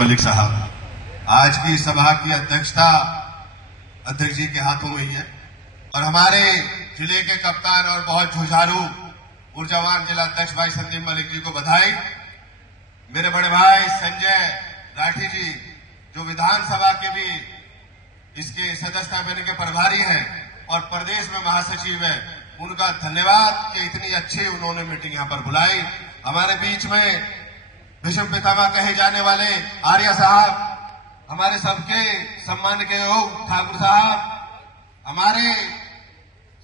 मलिक साहब, आज की सभा की अध्यक्षता अध्यक्ष जी के हाथों में ही है और हमारे जिले के कप्तान और बहुत जुझारू ऊर्जावान जिला अध्यक्ष भाई संदीप मलिक जी को बधाई। मेरे बड़े भाई संजय राठी जी जो विधानसभा के भी इसके सदस्यता बने के प्रभारी हैं और प्रदेश में महासचिव है, उनका धन्यवाद कि इतनी अच्छी उन्होंने मीटिंग यहां पर बुलाई। हमारे बीच में विश्व पितामह कहे जाने वाले आर्य साहब, हमारे सबके सम्मान के योग ठाकुर साहब, हमारे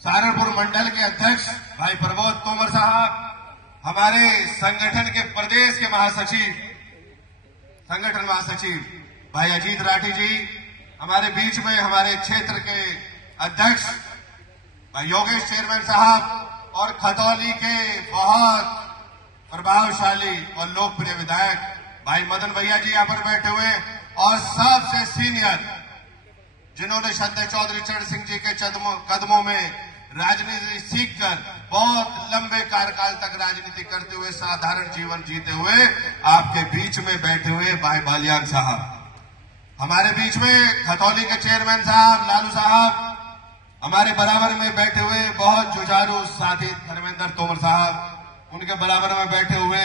सहारनपुर मंडल के अध्यक्ष भाई प्रबोध तोमर साहब, हमारे संगठन के प्रदेश के संगठन महासचिव भाई अजीत राठी जी, हमारे बीच में हमारे क्षेत्र के अध्यक्ष भाई योगेश चेयरमैन साहब और खतौली के बहुत प्रभावशाली और लोकप्रिय विधायक भाई मदन भैया जी यहां पर बैठे हुए और सबसे सीनियर जिन्होंने श्रद्धेय चौधरी चरण सिंह जी के कदमों में राजनीति सीखकर बहुत लंबे कार्यकाल तक राजनीति करते हुए साधारण जीवन जीते हुए आपके बीच में बैठे हुए भाई बालियान साहब, हमारे बीच में खतौली के चेयरमैन साहब लालू साहब, हमारे बराबर में बैठे हुए बहुत जुझारू साथी धर्मेंद्र तोमर साहब, उनके बराबर में बैठे हुए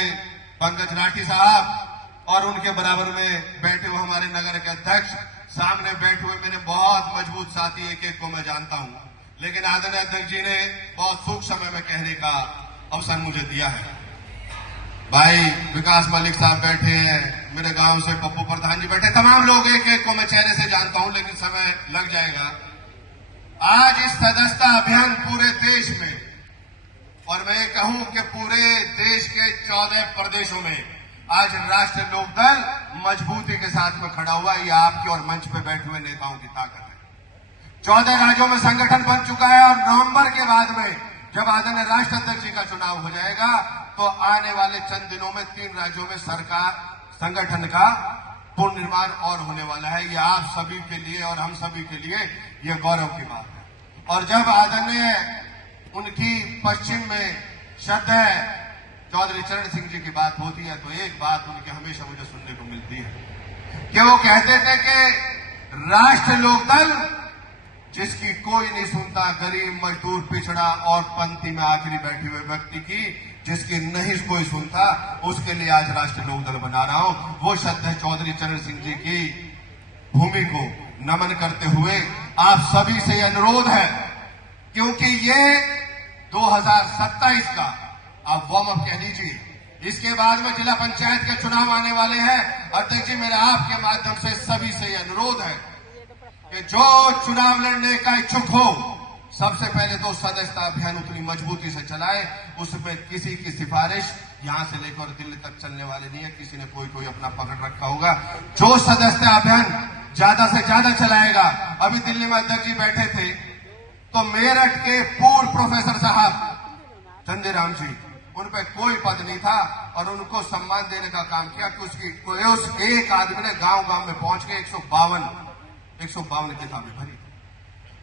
पंकज राठी साहब और उनके बराबर में बैठे हुए हमारे नगर के अध्यक्ष, सामने बैठे हुए मेरे बहुत मजबूत साथी एक एक को मैं जानता हूं, लेकिन आदरणीय अध्यक्ष जी ने बहुत सूक्ष्म समय में कहने का अवसर मुझे दिया है। भाई विकास मलिक साहब बैठे हैं, मेरे गांव से पप्पू प्रधान जी बैठे, तमाम लोग एक एक को मैं चेहरे से जानता हूं, लेकिन समय लग जाएगा। आज इस सदस्यता अभियान पूरे देश में और मैं कहूं कि पूरे देश के 14 प्रदेशों में आज राष्ट्रीय लोकदल मजबूती के साथ में खड़ा हुआ है। ये आपकी और मंच पे बैठे हुए नेताओं की ताकत है। 14 राज्यों में संगठन बन चुका है और नवंबर के बाद में जब आदरणीय राष्ट्र अध्यक्ष जी का चुनाव हो जाएगा तो आने वाले चंद दिनों में 3 राज्यों में सरकार संगठन का पुनर्निर्माण और होने वाला है। ये आप सभी के लिए और हम सभी के लिए ये गौरव की बात है। और जब आदरणीय उनकी पश्चिम में श्रद्धेय चौधरी चरण सिंह जी की बात होती है तो एक बात उनकी हमेशा मुझे सुनने को मिलती है कि वो कहते थे कि राष्ट्र लोकदल जिसकी कोई नहीं सुनता, गरीब मजदूर पिछड़ा और पंक्ति में आखिरी बैठे हुए व्यक्ति की जिसकी नहीं कोई सुनता, उसके लिए आज राष्ट्रीय लोकदल बना रहा हूं। वो श्रद्धेय चौधरी चरण सिंह जी की भूमि को नमन करते हुए आप सभी से अनुरोध है, क्योंकि ये 2027 का आप वार्म अप कह लीजिए, इसके बाद में जिला पंचायत के चुनाव आने वाले हैं। अध्यक्ष जी, मेरा आपके माध्यम से सभी से अनुरोध है कि जो चुनाव लड़ने का इच्छुक हो, सबसे पहले तो सदस्यता अभियान उतनी मजबूती से चलाए, उसमें किसी की सिफारिश यहां से लेकर दिल्ली तक चलने वाली नहीं है। किसी ने कोई अपना पकड़ रखा होगा। जो सदस्यता अभियान ज्यादा से ज्यादा चलाएगा, अभी दिल्ली में अध्यक्ष जी बैठे थे तो मेरठ के पूर्व प्रोफेसर साहब संजय राम जी, उन पर कोई पद नहीं था और उनको सम्मान देने का काम किया कि उस एक आदमी ने गांव गांव में पहुंच के 152 किताबें भरी।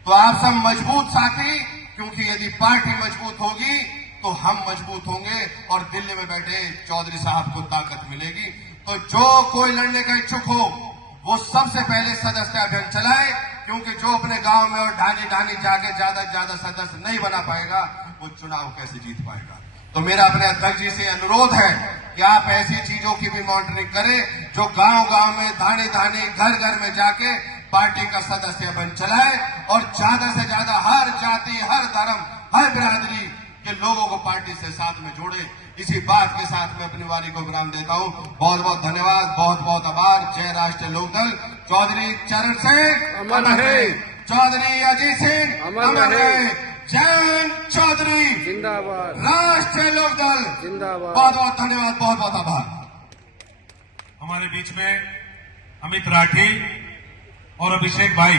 तो आप सब मजबूत साथी, क्योंकि यदि पार्टी मजबूत होगी तो हम मजबूत होंगे और दिल्ली में बैठे चौधरी साहब को ताकत मिलेगी। तो जो कोई लड़ने का इच्छुक हो वो सबसे पहले सदस्यता अभियान चलाए, क्योंकि जो अपने गांव में और ढानी जाके ज्यादा से ज्यादा सदस्य नहीं बना पाएगा वो चुनाव कैसे जीत पाएगा। तो मेरा अपने अध्यक्ष जी से अनुरोध है कि आप ऐसी चीजों की भी मॉनिटरिंग करें जो गांव में धानी घर में जाके पार्टी का सदस्य अभियान चलाए और ज्यादा से ज्यादा हर जाति, हर धर्म, हर बिरादरी के लोगों को पार्टी से साथ में जोड़े। इसी बात के साथ मैं अपनी वारी को विराम देता हूं। बहुत बहुत धन्यवाद, बहुत बहुत आभार। जय राष्ट्रीय लोकदल। चौधरी चरण सिंह अमर रहे, चौधरी अजीत सिंह अमर रहे, जय चौधरी जिंदाबाद, राष्ट्रीय लोकदल जिंदाबाद। बहुत बहुत धन्यवाद, बहुत बहुत आभार। हमारे बीच में अमित राठी और अभिषेक भाई